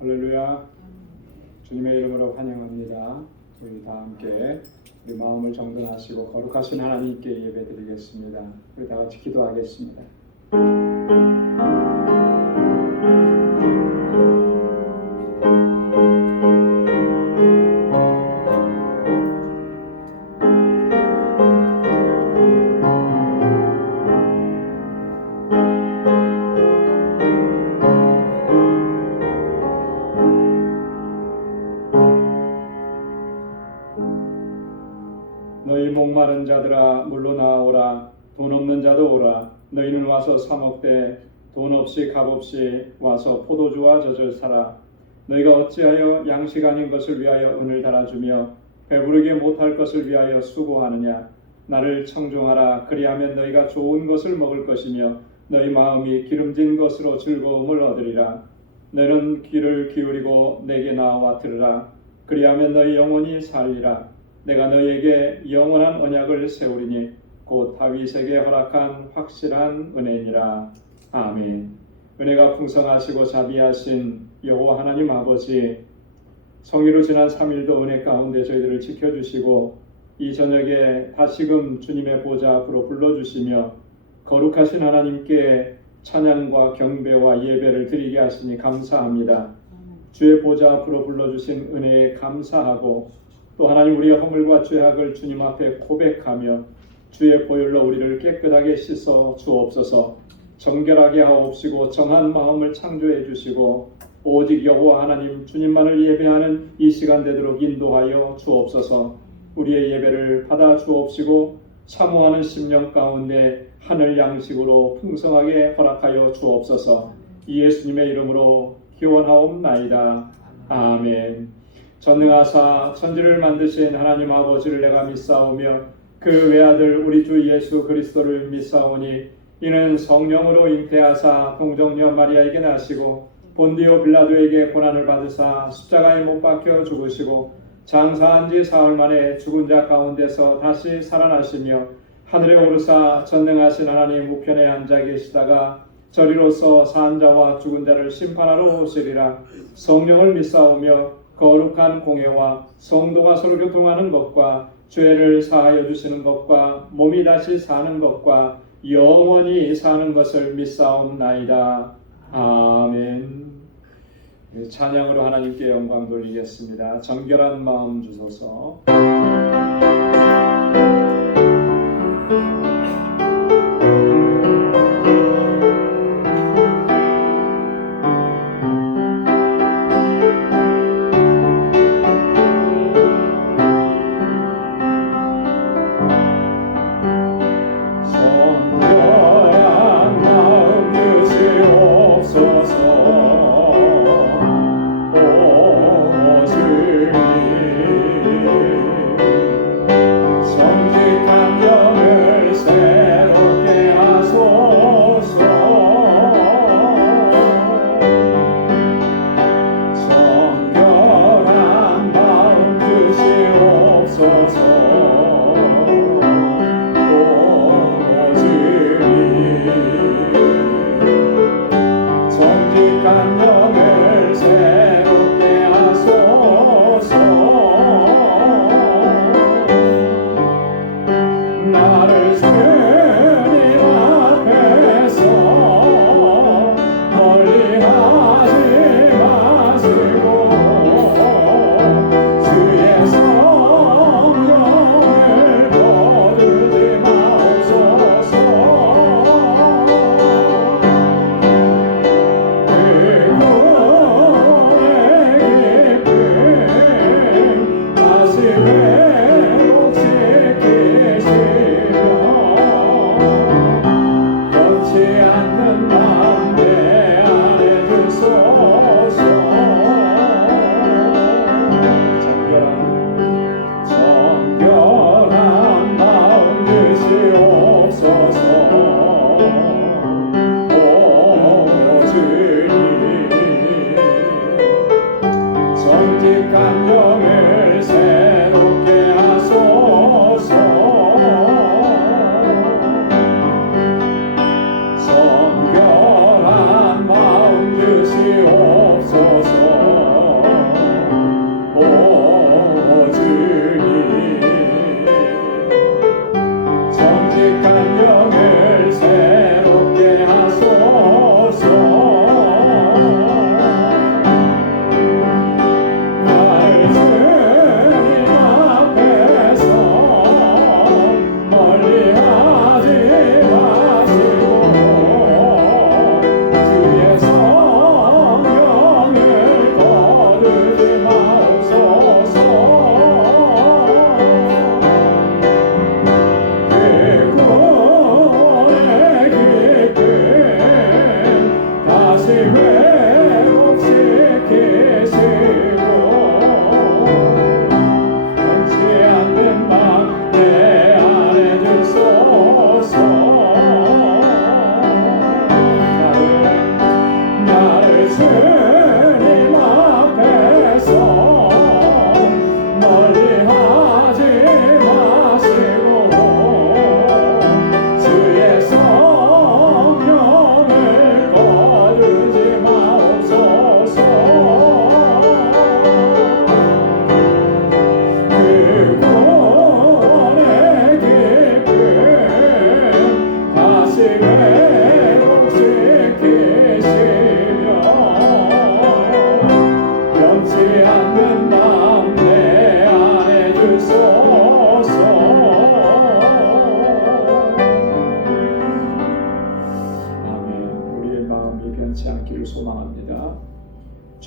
할렐루야. 주님의 이름으로 환영합니다. 우리 다 함께 우리 마음을 정돈하시고 거룩하신 하나님께 예배드리겠습니다. 우리 다 같이 기도하겠습니다. 너희 목마른 자들아 물로 나오라. 돈 없는 자도 오라. 너희는 와서 사 먹되 돈 없이 값 없이 와서 포도주와 젖을 사라. 너희가 어찌하여 양식 아닌 것을 위하여 은을 달아주며 배부르게 못할 것을 위하여 수고하느냐. 나를 청종하라. 그리하면 너희가 좋은 것을 먹을 것이며 너희 마음이 기름진 것으로 즐거움을 얻으리라. 너는 귀를 기울이고 내게 나와 들으라. 그리하면 너희 영혼이 살리라. 내가 너희에게 영원한 언약을 세우리니 곧 다윗에게 허락한 확실한 은혜니라. 아멘. 은혜가 풍성하시고 자비하신 여호와 하나님 아버지, 성의로 지난 3일도 은혜 가운데 저희들을 지켜주시고 이 저녁에 다시금 주님의 보좌 앞으로 불러주시며 거룩하신 하나님께 찬양과 경배와 예배를 드리게 하시니 감사합니다. 주의 보좌 앞으로 불러주신 은혜에 감사하고 또 하나님 우리의 허물과 죄악을 주님 앞에 고백하며 주의 보혈로 우리를 깨끗하게 씻어 주옵소서. 정결하게 하옵시고 정한 마음을 창조해 주시고 오직 여호와 하나님 주님만을 예배하는 이 시간 되도록 인도하여 주옵소서. 우리의 예배를 받아 주옵시고 사모하는 심령 가운데 하늘 양식으로 풍성하게 허락하여 주옵소서. 예수님의 이름으로 기원하옵나이다. 아멘. 전능하사 천지를 만드신 하나님 아버지를 내가 믿사오며 그 외아들 우리 주 예수 그리스도를 믿사오니 이는 성령으로 잉태하사 동정녀 마리아에게 나시고 본디오 빌라도에게 고난을 받으사 십자가에 못 박혀 죽으시고 장사한 지 사흘 만에 죽은 자 가운데서 다시 살아나시며 하늘에 오르사 전능하신 하나님 우편에 앉아 계시다가 저리로서 산 자와 죽은 자를 심판하러 오시리라. 성령을 믿사오며 거룩한 공회와 성도가 서로 교통하는 것과 죄를 사하여 주시는 것과 몸이 다시 사는 것과 영원히 사는 것을 믿사옵나이다. 아멘. 찬양으로 하나님께 영광 돌리겠습니다. 정결한 마음 주소서. 오직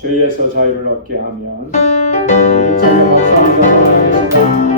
죄에서 자유를 얻게 하면 일정의 박수 한번 하겠습니다.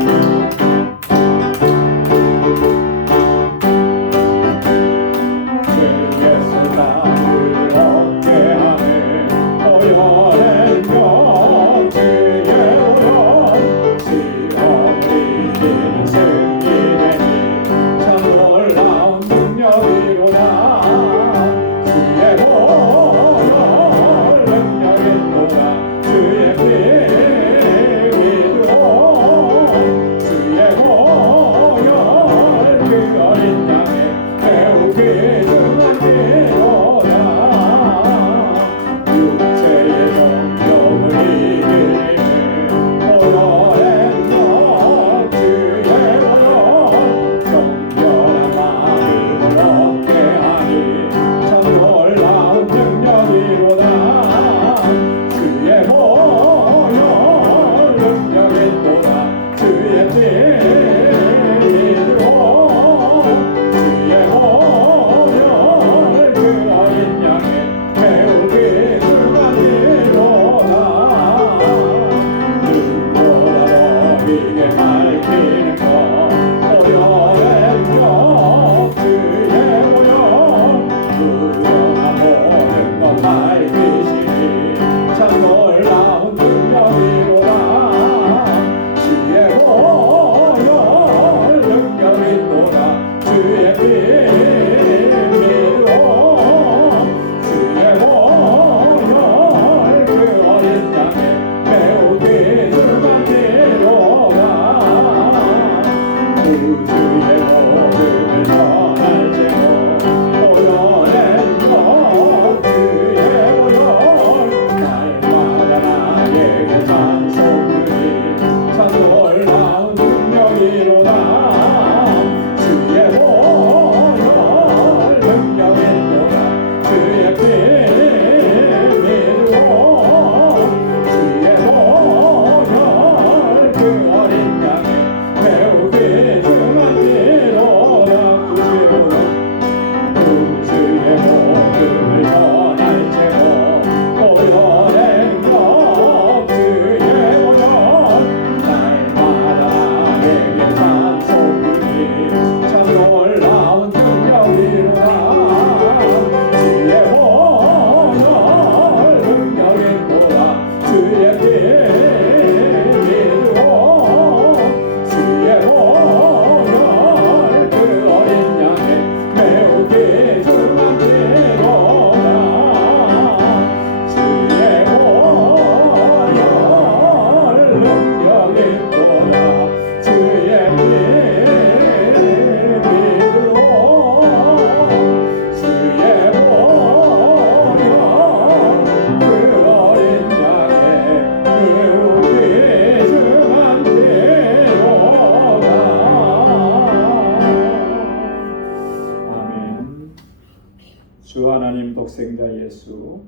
주 하나님 독생자 예수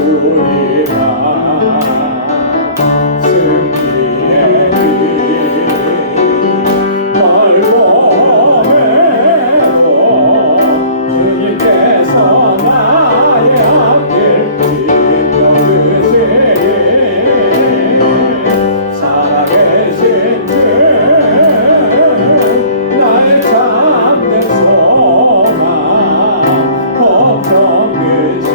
우리가 승리의 길 멀고 매도 주님께서 나의 앞길 비춰주시니 살아계신 주 나의 참된 소망 걱정 근심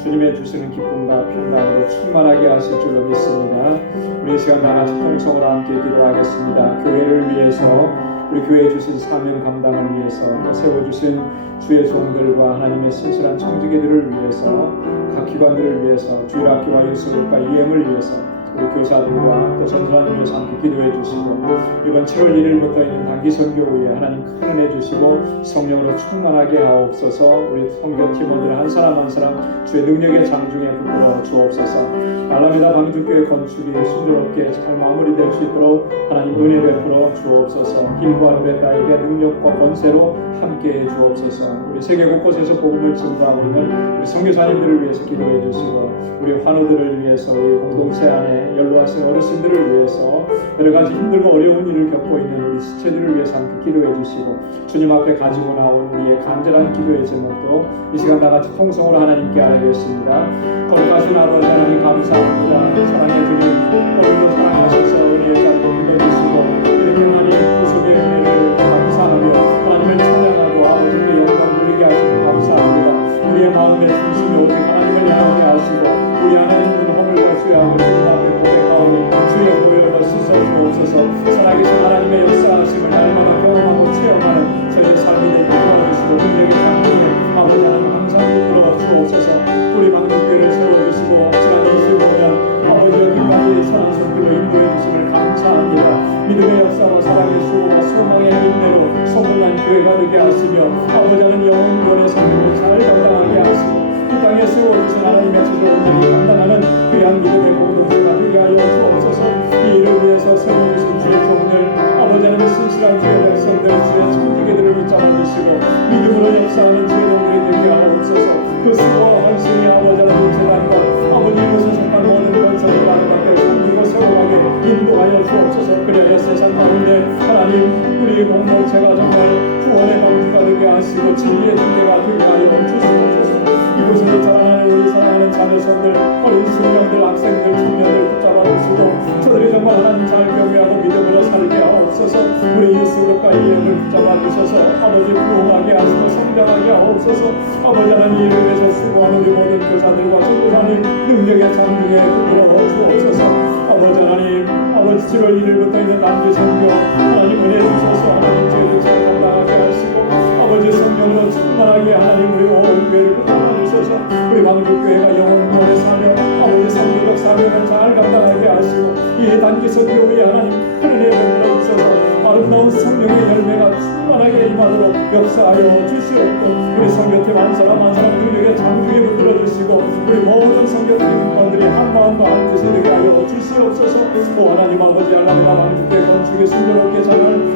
주님의 주시는 기쁨과 평강으로 충만하게 하실 줄로 믿습니다. 우리 이 시간 다 같이 통성으로 함께 기도하겠습니다. 교회를 위해서, 우리 교회에 주신 사명 감당을 위해서, 또 세워주신 주의 종들과 하나님의 신실한 청지기들을 위해서, 각 기관들을 위해서, 주일학교와 예수교과 EM을 위해서, 우리 교사들과 또 전사님을 위해서 함께 기도해 주시고, 이번 7월 1일부터 있는 단기 선교회에 하나님 큰 은혜 주시고 성령으로 충만하게 하옵소서. 우리 선교 팀원들 한 사람 한 사람 주의 능력의 장중에 붙들어 주옵소서. 알라메다 방주교회 건축이 순조롭게 잘 마무리될 수 있도록 하나님 은혜 베풀어 주옵소서. 길과 루베카에게 능력과 권세로 함께해 주옵소서. 우리 세계 곳곳에서 복음을 증거하고 있는 우리 선교사님들을 위해서 기도해 주시고, 우리 환우들을 위해서, 우리 공동체 안에 연로하신 어르신들을 위해서, 여러 가지 힘들고 어려운 일을 겪고 있는 우리 지체들을 위해서 함께 기도해 주시고, 주님 앞에 가지고 나온 우리의 간절한 기도의 제목도 이 시간 다 같이 통성으로 하나님께 알리겠습니다. 거룩하신 아버지 하나님 감사합니다. 사랑해 주님, 오늘도 사랑하셔서 우리의 자리를 불러주시고, 이렇게 하나님 구속의 은혜를 감사하며 하나님을 찬양하고 아버지께 영광 돌리게 하시고 감사합니다. 우리의 마음의 중심이 오직 하나님을 향하게 하시고, 우리 안에 있는 허물과 죄악을 주님 앞에 고백하오니 주여 보혈로 씻어주옵소서. 살아계신 하나님의 역사하심을 날마다 경험하고 체험하는 저희의 삶이 되게 도와주시고, 능력의 장중에 아버지 하나님 항상 붙들어 주옵소서. 우리 방주교회를 세워주시고 지난 25년 아버지 여기까지 선한 손길로 인도해 주심을 감사합니다. 믿음의 역사로 살아계시고 소망의 인내로 소문난 교회가 되게 하시며, 아버지 하나님 영원권의 선교를 잘 감당하게 하시고, 이 땅에 세워주신 하나님의 제자들이 감당하는 귀한 믿음의 공동체가 되게 하여 주옵소서. 이 일을 위해서 세워주신 주의 종들, 아버지 하나님 신실한 주의 백성들, 주의 청지기들을 붙잡아 주시고 믿음으로 역사하는 주의 종들이 되게 하옵소서. 그 수고와 헌신이 아버지 하나님 재단과 아버지 이곳에 속한 모든 건설을 나누게 섬기고 세워가게 인도하여 주옵소서. 그래야 세상 가운데 하나님 우리 공동체가 정말 구원의 방주가 되게 하시고 진리의 중대가 되게 하여 주시옵소서. 이곳에서 자라나는 우리 사랑하는 자녀선들, 어린 신령들, 학생들, 청년들 붙잡아 주시고 저들이 정말 하나님 잘 경외하고 믿음으로 살게 하옵소서. 우리 예수 그리스도의 이름을 붙잡아 주셔서 아버지 부흥하게 하시고 성장하게 하옵소서. 아버지 하나님 이를 위해서 수고하는 우리 모든 교사들과 전도사님 능력의 장중에 붙들어 주옵소서. 아버지 하나님, 아버지 7월 1일부터 있는 단기 선교 하나님 은혜 주셔서 하나님 저희들 잘 감당하게 하시고, 아버지 성령으로 충만하게 하나님 우리 온 교회를 붙잡아 주셔서 우리 방주교회가 영원히 사며 아버지 선교적 사명을 잘 감당하게 하시고, 이 단기 선교회에 하나님 큰 은혜 베풀어 주셔서 아름다운 성령의 열매가 충만하게 임하도록 역사하여 주시옵고, 우리 선교팀 한 사람 한 사람 능력의 장중에 붙들어 주시고, 우리 모든 선교팀원들이 한 마음과 한 뜻이 되게 하여 주시옵소서. 오 하나님 아버지 알라메다 방주교회 건축이 순조롭게 잘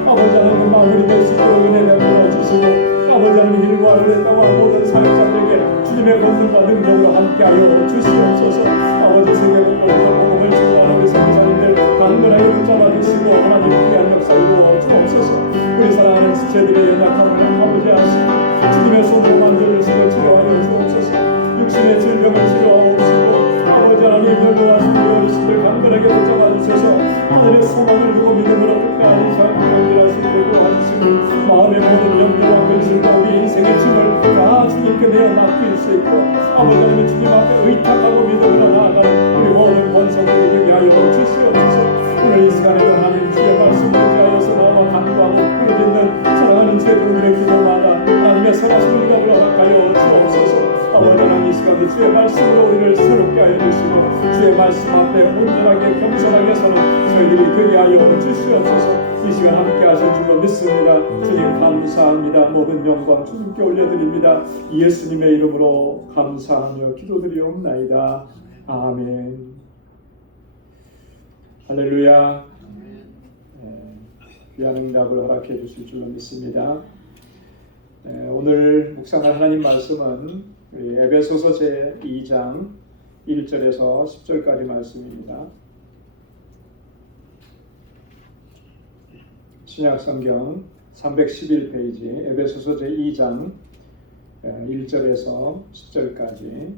아버지 하나님 마무리될 수 있도록 은혜 베풀어 주시고, 아버지 하나님 일과 아래다와 모든 사역자들에게 주님의 권능과 능력으로 함께하여 주시옵소서. 아버지 세계 곳곳에서 복음을 전하는 우리 선교사님들 강건하게 붙잡아 주시고 하나님 귀한 역사 이루어 주옵소서. 우리 사랑하는 지체들의 연약함을 아버지 아시고 주님의 손으로 만져주시고 치료하여 주옵소서. 육신의 질병을 치료하옵시고 아버지 하나님 널도와 주님의 어르신들 강건하게 붙잡아 주셔서 하늘의 소망을 두고 믿음으로 끝까지 잘 견딜할 수 있도록 도와주시고 마음의 모든 염려와 근심과 우리 인생의 짐을 다 주님께 내어 맡길 수 있고 아버지 하나님 주님 앞에 의탁하고 믿음으로 나아가는 우리 모든 권속들이 되게 하여 주시옵소서. 오늘 이 시간에도 하나님 주의 말씀을 위하여서 나와 간구하고 부르짖는 사랑하는 주의 종들의 기도마다 하나님의 선하신 응답을 허락하여 주옵소서. 아버지 하나님 이 시간도 주의 말씀으로 우리를 새롭게 하여 주시고 주의 말씀 앞에 온전하게 겸손하게 서는 저희들이 되게 하여 주시옵소서. 이 시간 함께 하실 줄로 믿습니다. 주님 감사합니다. 모든 영광 주님께 올려드립니다. 예수님의 이름으로 감사하며 기도드리옵나이다. 아멘. 할렐루야. 귀한 응답을 허락해 주실 줄로 믿습니다. 오늘 묵상할 하나님 말씀은 에베소서 제2장 1절에서 10절까지 말씀입니다. 신약성경 311페이지 에베소서 제2장 1절에서 10절까지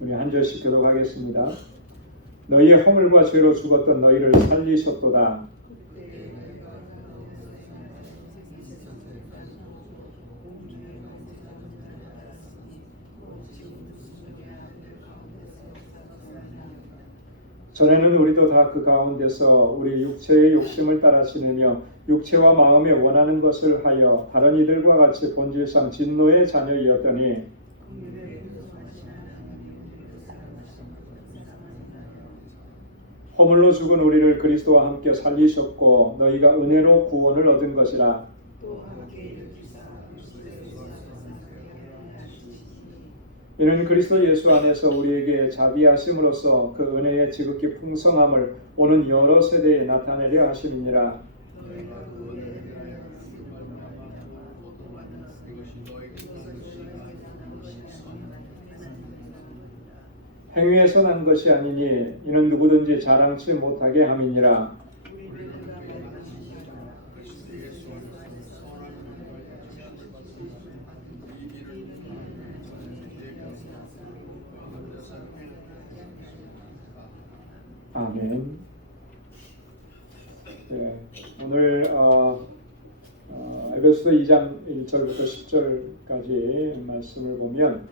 우리 한 절씩 교독하겠습니다. 너희의 허물과 죄로 죽었던 너희를 살리셨도다. 전에는 우리도 다 그 가운데서 우리 육체의 욕심을 따라 지내며 육체와 마음에 원하는 것을 하여 다른 이들과 같이 본질상 진노의 자녀이었더니 허물로 죽은 우리를 그리스도와 함께 살리셨고 너희가 은혜로 구원을 얻은 것이라. 이는 그리스도 예수 안에서 우리에게 자비하심으로써 그 은혜의 지극히 풍성함을 오는 여러 세대에 나타내려 하심이니라. 행위에서 난 것이 아니니 이는 누구든지 자랑치 못하게 함이니라. 아멘. 네, 오늘 에베소서 2장 1절부터 10절까지 말씀을 보면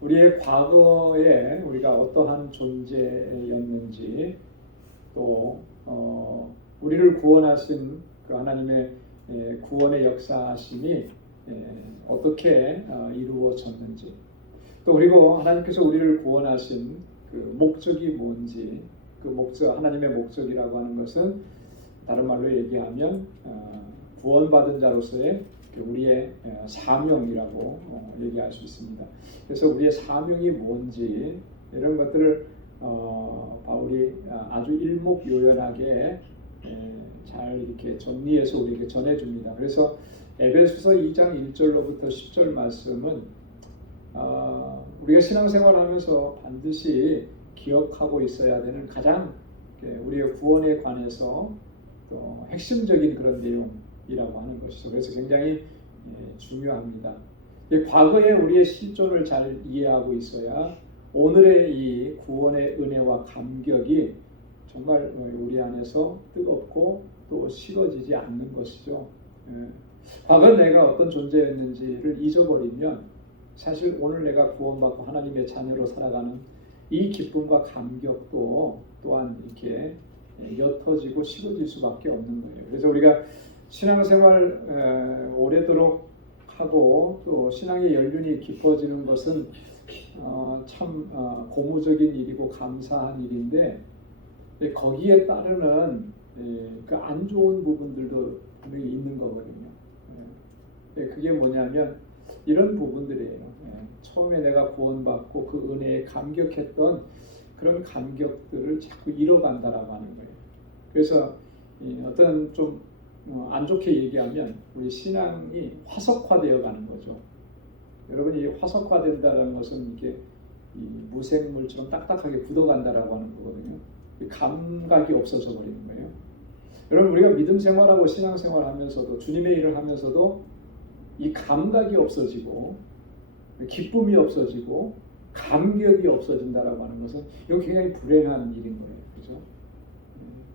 우리의 과거에 우리가 어떠한 존재였는지 또 우리를 구원하신 그 하나님의 구원의 역사하심이 어떻게 이루어졌는지 또 그리고 하나님께서 우리를 구원하신 그 목적이 뭔지 그 목적 하나님의 목적이라고 하는 것은 다른 말로 얘기하면 구원받은 자로서의 우리의 사명이라고 얘기할 수 있습니다. 그래서 우리의 사명이 뭔지 이런 것들을 바울이 아주 일목요연하게 잘 이렇게 정리해서 우리에게 전해줍니다. 그래서 에베소서 2장 1절로부터 10절 말씀은 우리가 신앙생활하면서 반드시 기억하고 있어야 되는 가장 우리의 구원에 관해서 또 핵심적인 그런 내용이라고 하는 것이죠. 그래서 굉장히 중요합니다. 과거에 우리의 실존을 잘 이해하고 있어야 오늘의 이 구원의 은혜와 감격이 정말 우리 안에서 뜨겁고 또 식어지지 않는 것이죠. 과거 내가 어떤 존재였는지를 잊어버리면 사실 오늘 내가 구원받고 하나님의 자녀로 살아가는 이 기쁨과 감격도 또한 이렇게 옅어지고 식어질 수밖에 없는 거예요. 그래서 우리가 신앙생활 오래도록 하고 또 신앙의 연륜이 깊어지는 것은 참 고무적인 일이고 감사한 일인데 거기에 따르는 그 안 좋은 부분들도 분명히 있는 거거든요. 그게 뭐냐면 이런 부분들이에요. 처음에 내가 구원받고 그 은혜에 감격했던 그런 감격들을 자꾸 잃어간다라고 하는 거예요. 그래서 어떤 좀 안 좋게 얘기하면 우리 신앙이 화석화되어 가는 거죠. 여러분이 화석화된다는 것은 이게 이 무생물처럼 딱딱하게 굳어간다라고 하는 거거든요. 감각이 없어져 버리는 거예요. 여러분 우리가 믿음 생활하고 신앙 생활하면서도 주님의 일을 하면서도 이 감각이 없어지고 기쁨이 없어지고 감격이 없어진다라고 하는 것은 이건 굉장히 불행한 일인 거예요. 그렇죠?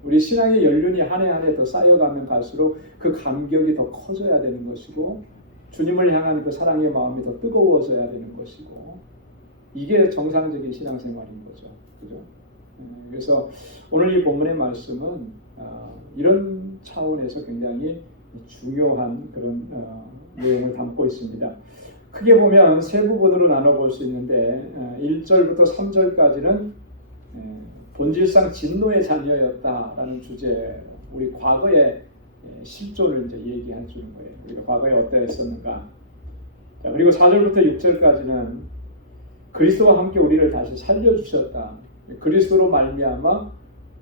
우리 신앙의 연륜이 한 해 한 해 더 쌓여가면 갈수록 그 감격이 더 커져야 되는 것이고 주님을 향한 그 사랑의 마음이 더 뜨거워져야 되는 것이고 이게 정상적인 신앙생활인 거죠. 그죠? 그래서 오늘 이 본문의 말씀은 이런 차원에서 굉장히 중요한 그런 내용을 담고 있습니다. 크게 보면 세 부분으로 나눠볼 수 있는데 1절부터 3절까지는 본질상 진노의 자녀였다라는 주제, 우리 과거의 실존을 이제 얘기해 주는 거예요. 우리가 과거에 어떠했었는가. 자, 그리고 4절부터 6절까지는 그리스도와 함께 우리를 다시 살려주셨다. 그리스도로 말미암아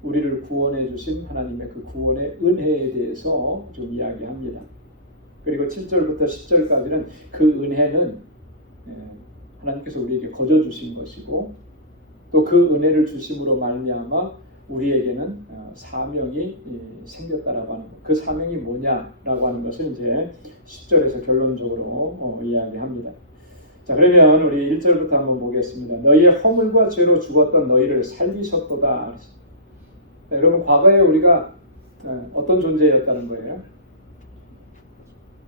우리를 구원해 주신 하나님의 그 구원의 은혜에 대해서 좀 이야기합니다. 그리고 7절부터 10절까지는 그 은혜는 하나님께서 우리에게 거저 주신 것이고 또 그 은혜를 주심으로 말미암아 우리에게는 사명이 생겼다라고 하는 것. 그 사명이 뭐냐라고 하는 것을 이제 10절에서 결론적으로 이야기합니다. 자, 그러면 우리 1절부터 한번 보겠습니다. 너희의 허물과 죄로 죽었던 너희를 살리셨도다. 자, 여러분 과거에 우리가 어떤 존재였다는 거예요?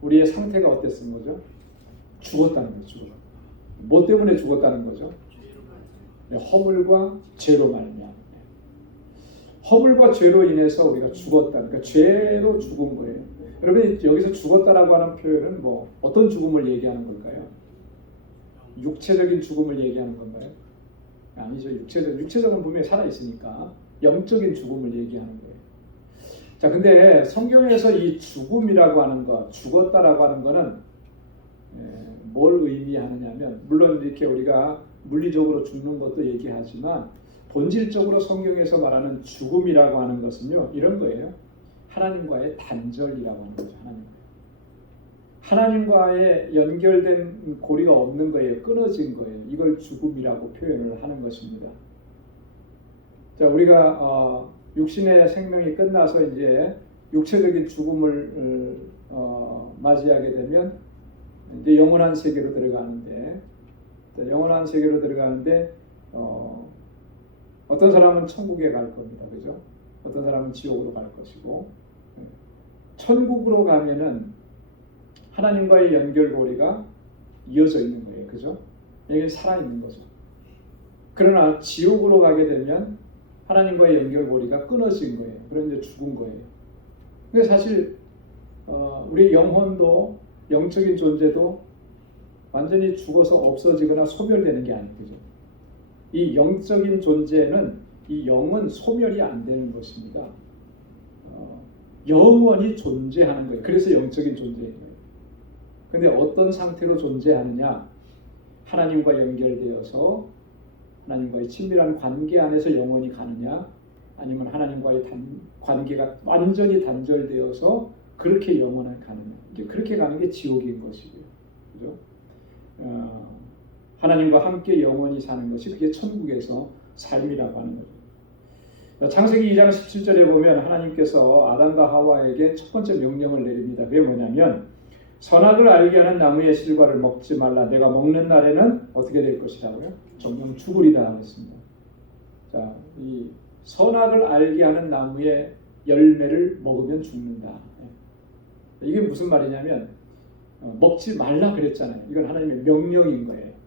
우리의 상태가 어땠던 거죠? 죽었다는 거죠. 죽었다. 뭐 때문에 죽었다는 거죠? 허물과 죄로 말미암아. 허물과 죄로 인해서 우리가 죽었다. 그러니까 죄로 죽은 거예요. 여러분 여기서 죽었다라고 하는 표현은 뭐 어떤 죽음을 얘기하는 걸까요? 육체적인 죽음을 얘기하는 건가요? 아니죠. 육체적은 분명히 살아 있으니까 영적인 죽음을 얘기하는 거예요. 자, 근데 성경에서 이 죽음이라고 하는 것, 죽었다라고 하는 거는 뭘 의미하느냐면 물론 이렇게 우리가 물리적으로 죽는 것도 얘기하지만 본질적으로 성경에서 말하는 죽음이라고 하는 것은요 이런 거예요. 하나님과의 단절이라고 하는 거죠. 하나님과의 연결된 고리가 없는 거예요. 끊어진 거예요. 이걸 죽음이라고 표현을 하는 것입니다. 자, 우리가 육신의 생명이 끝나서 이제 육체적인 죽음을 맞이하게 되면 이제 영원한 세계로 들어가는데 어떤 사람은 천국에 갈 겁니다. 그죠? 어떤 사람은 지옥으로 갈 것이고 천국으로 가면은 하나님과의 연결고리가 이어져 있는 거예요. 그죠? 이게 살아있는 거죠. 그러나 지옥으로 가게 되면 하나님과의 연결고리가 끊어진 거예요. 그럼 이제 죽은 거예요. 근데 사실 우리 영혼도 영적인 존재도 완전히 죽어서 없어지거나 소멸되는 게 아니죠. 이 영적인 존재는 이 영은 소멸이 안 되는 것입니다. 영원히 존재하는 거예요. 그래서 영적인 존재인 거예요. 근데 어떤 상태로 존재하느냐? 하나님과 연결되어서 하나님과의 친밀한 관계 안에서 영원히 가느냐? 아니면 하나님과의 관계가 완전히 단절되어서 그렇게 영원히 가느냐? 이제 그렇게 가는 게 지옥인 것이고요. 그죠? 하나님과 함께 영원히 사는 것이 그게 천국에서 삶이라고 하는 거죠. 창세기 2장 17절에 보면 하나님께서 아담과 하와에게 첫 번째 명령을 내립니다. 그게 뭐냐면 선악을 알게 하는 나무의 실과를 먹지 말라. 내가 먹는 날에는 어떻게 될 것이라고요? 정령 죽으리다 하였습니다. 자, 이 선악을 알게 하는 나무의 열매를 먹으면 죽는다. 이게 무슨 말이냐면 먹지 말라 그랬잖아요. 이건 하나님의 명령인 거예요.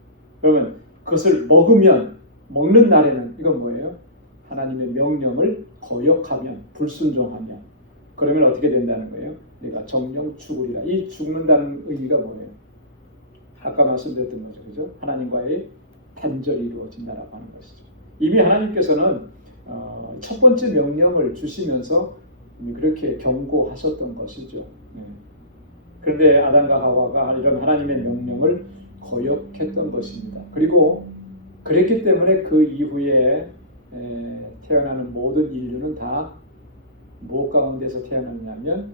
그러면 그것을 먹는 날에는 이건 뭐예요? 하나님의 명령을 거역하면 불순종하면 그러면 어떻게 된다는 거예요? 내가 정령 죽으리라. 이 죽는다는 의미가 뭐예요? 아까 말씀드렸던 거죠. 그죠? 하나님과의 단절이 이루어진다라고 하는 것이죠. 이미 하나님께서는 첫 번째 명령을 주시면서 그렇게 경고하셨던 것이죠. 그런데 아담과 하와가 이런 하나님의 명령을 거역했던 것입니다. 그리고 그랬기 때문에 그 이후에 태어나는 모든 인류는 다 무엇 가운데서 태어났냐면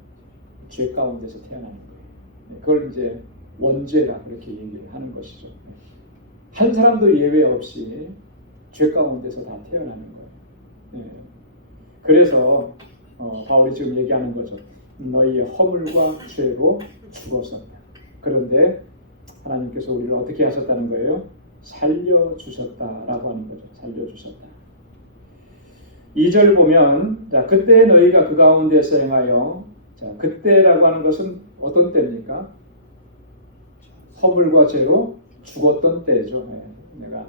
죄 가운데서 태어나는 거예요. 그걸 이제 원죄라 그렇게 얘기를 하는 것이죠. 한 사람도 예외 없이 죄 가운데서 다 태어나는 거예요. 그래서 바울이 지금 얘기하는 거죠. 너희의 허물과 죄로 죽었었다. 그런데 하나님께서 우리를 어떻게 하셨다는 거예요? 살려주셨다라고 하는 거죠. 살려주셨다. 2절 보면, 자, 그때 너희가 그 가운데서 행하여, 자, 그때라고 하는 것은 어떤 때입니까? 허물과 죄로 죽었던 때죠. 내가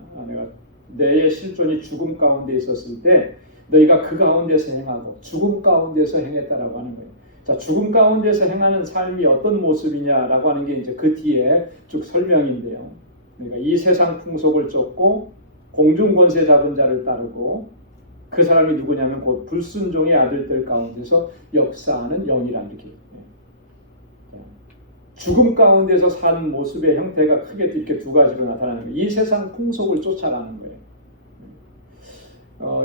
내의 실존이 죽음 가운데 있었을 때 너희가 그 가운데서 행하고 죽음 가운데서 행했다라고 하는 거예요. 자, 죽음 가운데서 행하는 삶이 어떤 모습이냐라고 하는 게 이제 그 뒤에 쭉 설명인데요. 그러니까 이 세상 풍속을 쫓고 공중 권세 잡은 자를 따르고 그 사람이 누구냐면 곧 불순종의 아들들 가운데서 역사하는 영이라 이렇게. 죽음 가운데서 사는 모습의 형태가 크게 이렇게 두 가지로 나타나는 거예요. 이 세상 풍속을 쫓아가는 거예요.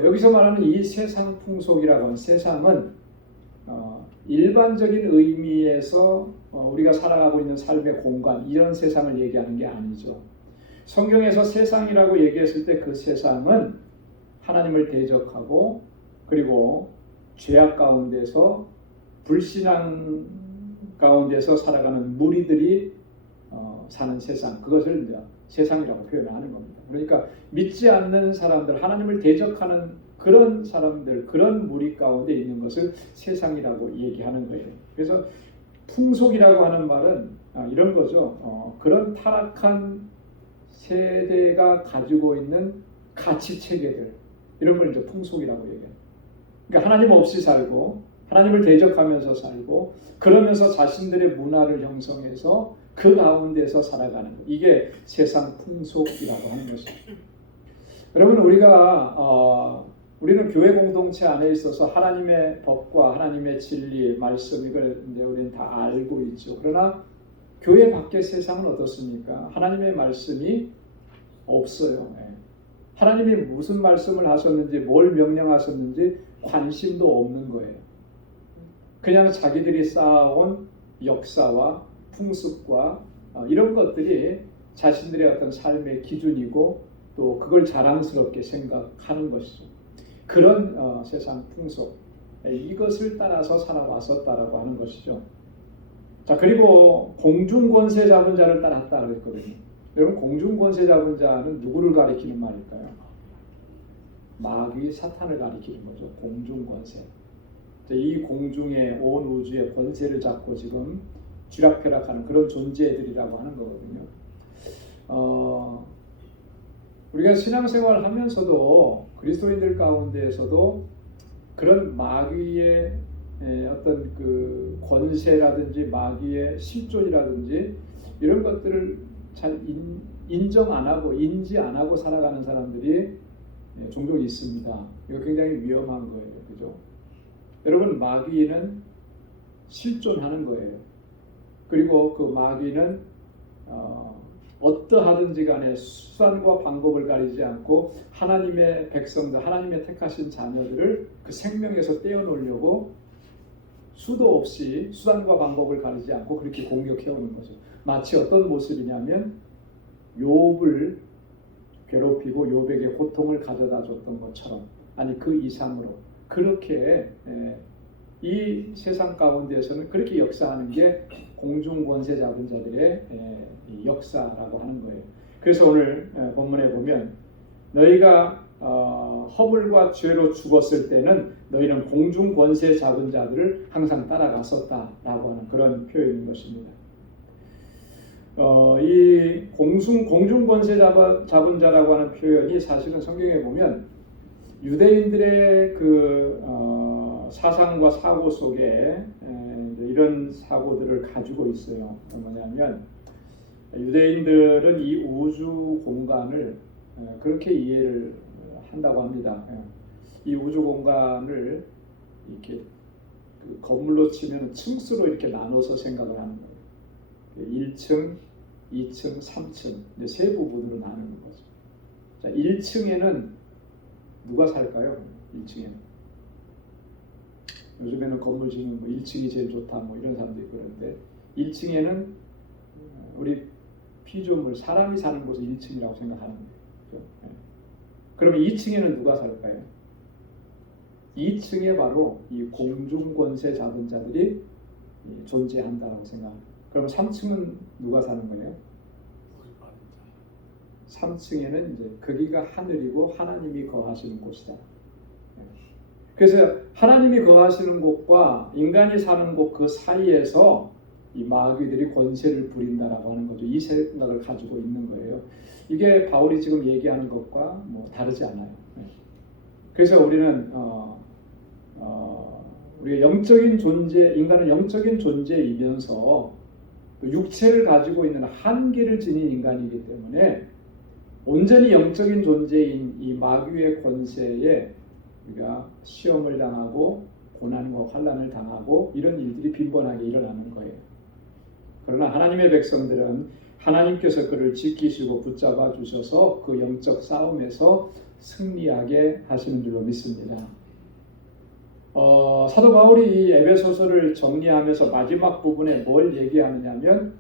여기서 말하는 이 세상 풍속이라고 하는 세상은 일반적인 의미에서 우리가 살아가고 있는 삶의 공간 이런 세상을 얘기하는 게 아니죠. 성경에서 세상이라고 얘기했을 때 그 세상은 하나님을 대적하고 그리고 죄악 가운데서 불신앙 가운데서 살아가는 무리들이 사는 세상, 그것을 이제 세상이라고 표현하는 겁니다. 그러니까 믿지 않는 사람들, 하나님을 대적하는 그런 사람들, 그런 무리 가운데 있는 것을 세상이라고 얘기하는 거예요. 그래서 풍속이라고 하는 말은 이런 거죠. 그런 타락한 세대가 가지고 있는 가치 체계들, 이런 걸 이제 풍속이라고 얘기해요. 그러니까 하나님 없이 살고 하나님을 대적하면서 살고 그러면서 자신들의 문화를 형성해서 그 가운데서 살아가는 것. 이게 세상 풍속이라고 하는 것입니다. 여러분 우리는 교회 공동체 안에 있어서 하나님의 법과 하나님의 진리, 말씀 이걸 이제 우리는 다 알고 있죠. 그러나 교회 밖의 세상은 어떻습니까? 하나님의 말씀이 없어요. 하나님이 무슨 말씀을 하셨는지 뭘 명령하셨는지 관심도 없는 거예요. 그냥 자기들이 쌓아온 역사와 풍습과 이런 것들이 자신들의 어떤 삶의 기준이고 또 그걸 자랑스럽게 생각하는 것이죠. 그런 세상 풍속, 이것을 따라서 살아왔었다라고 하는 것이죠. 자, 그리고 공중권세 잡은 자를 따랐다 그랬거든요. 여러분, 공중권세 잡은 자는 누구를 가리키는 말일까요? 마귀 사탄을 가리키는 거죠. 공중권세. 이 공중의 온 우주의 권세를 잡고 지금 쥐락펴락하는 그런 존재들이라고 하는 거거든요. 우리가 신앙생활을 하면서도 그리스도인들 가운데에서도 그런 마귀의 어떤 그 권세라든지 마귀의 실존이라든지 이런 것들을 잘 인정 안 하고 인지 안 하고 살아가는 사람들이 종종 있습니다. 이거 굉장히 위험한 거예요. 그죠? 여러분, 마귀는 실존하는 거예요. 그리고 그 마귀는 어떠하든지 간에 수단과 방법을 가리지 않고 하나님의 백성들, 하나님의 택하신 자녀들을 그 생명에서 떼어놓으려고 수도 없이 수단과 방법을 가리지 않고 그렇게 공격해오는 거죠. 마치 어떤 모습이냐면 욥을 괴롭히고 욥에게 고통을 가져다 줬던 것처럼, 아니 그 이상으로 그렇게 이 세상 가운데에서는 그렇게 역사하는 게 공중권세 잡은 자들의 역사라고 하는 거예요. 그래서 오늘 본문에 보면 너희가 허물과 죄로 죽었을 때는 너희는 공중권세 잡은 자들을 항상 따라갔었다라고 하는 그런 표현인 것입니다. 이 공중권세 잡은 자라고 하는 표현이 사실은 성경에 보면 유대인들의 그 사상과 사고 속에 이런 사고들을 가지고 있어요. 뭐냐면 유대인들은 이 우주 공간을 그렇게 이해를 한다고 합니다. 이 우주 공간을 이렇게 그 건물로 치면 층수로 이렇게 나눠서 생각을 하는 거예요. 1층, 2층, 3층 이제 세 부분으로 나누는 거죠. 자, 1층에는 누가 살까요? 1층에는 요즘에는 건물 지으면 뭐 1층이 제일 좋다 뭐 이런 사람도 있고 그런데 1층에는 우리 피조물 사람이 사는 곳을 1층이라고 생각하는 거예요. 그렇죠? 네. 그러면 2층에는 누가 살까요? 2층에 바로 이 공중 권세 잡은 자들이 존재한다라고 생각합니다. 그럼 3층은 누가 사는 거예요? 3층에는 이제 거기가 하늘이고 하나님이 거하시는 곳이다. 그래서 하나님이 거하시는 곳과 인간이 사는 곳 그 사이에서 이 마귀들이 권세를 부린다라고 하는 거죠. 이 생각을 가지고 있는 거예요. 이게 바울이 지금 얘기하는 것과 뭐 다르지 않아요. 그래서 우리는 우리가 영적인 존재, 인간은 영적인 존재이면서 육체를 가지고 있는 한계를 지닌 인간이기 때문에 온전히 영적인 존재인 이 마귀의 권세에 우리가 시험을 당하고 고난과 환난을 당하고 이런 일들이 빈번하게 일어나는 거예요. 그러나 하나님의 백성들은 하나님께서 그를 지키시고 붙잡아 주셔서 그 영적 싸움에서 승리하게 하시는 줄로 믿습니다. 사도 바울이 이 에베소서를 정리하면서 마지막 부분에 뭘 얘기하느냐면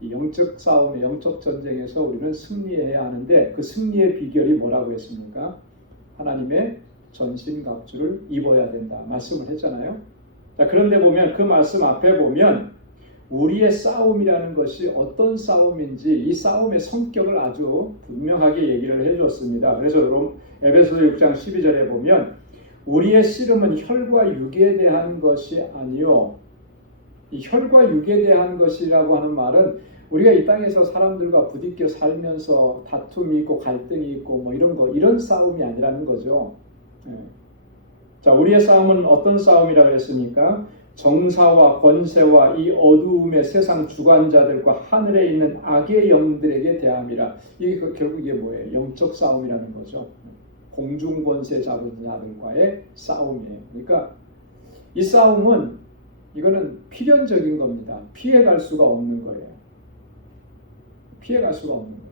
이 영적 싸움의 영적 전쟁에서 우리는 승리해야 하는데 그 승리의 비결이 뭐라고 했습니까? 하나님의 전신갑주를 입어야 된다 말씀을 했잖아요. 자, 그런데 보면 그 말씀 앞에 보면 우리의 싸움이라는 것이 어떤 싸움인지 이 싸움의 성격을 아주 분명하게 얘기를 해줬습니다. 그래서 에베소서 6장 12절에 보면 우리의 씨름은 혈과 육에 대한 것이 아니요. 이 혈과 육에 대한 것이라고 하는 말은 우리가 이 땅에서 사람들과 부딪혀 살면서 다툼이 있고 갈등이 있고 뭐 이런 싸움이 아니라는 거죠. 자, 우리의 싸움은 어떤 싸움이라고 했습니까? 정사와 권세와 이 어두움의 세상 주관자들과 하늘에 있는 악의 영들에게 대함이라. 이게 결국 이게 뭐예요? 영적 싸움이라는 거죠. 공중 권세 잡은 자들과의 싸움이에요. 그러니까 이 싸움은 이거는 필연적인 겁니다. 피해갈 수가 없는 거예요. 피해갈 수가 없는 거예요.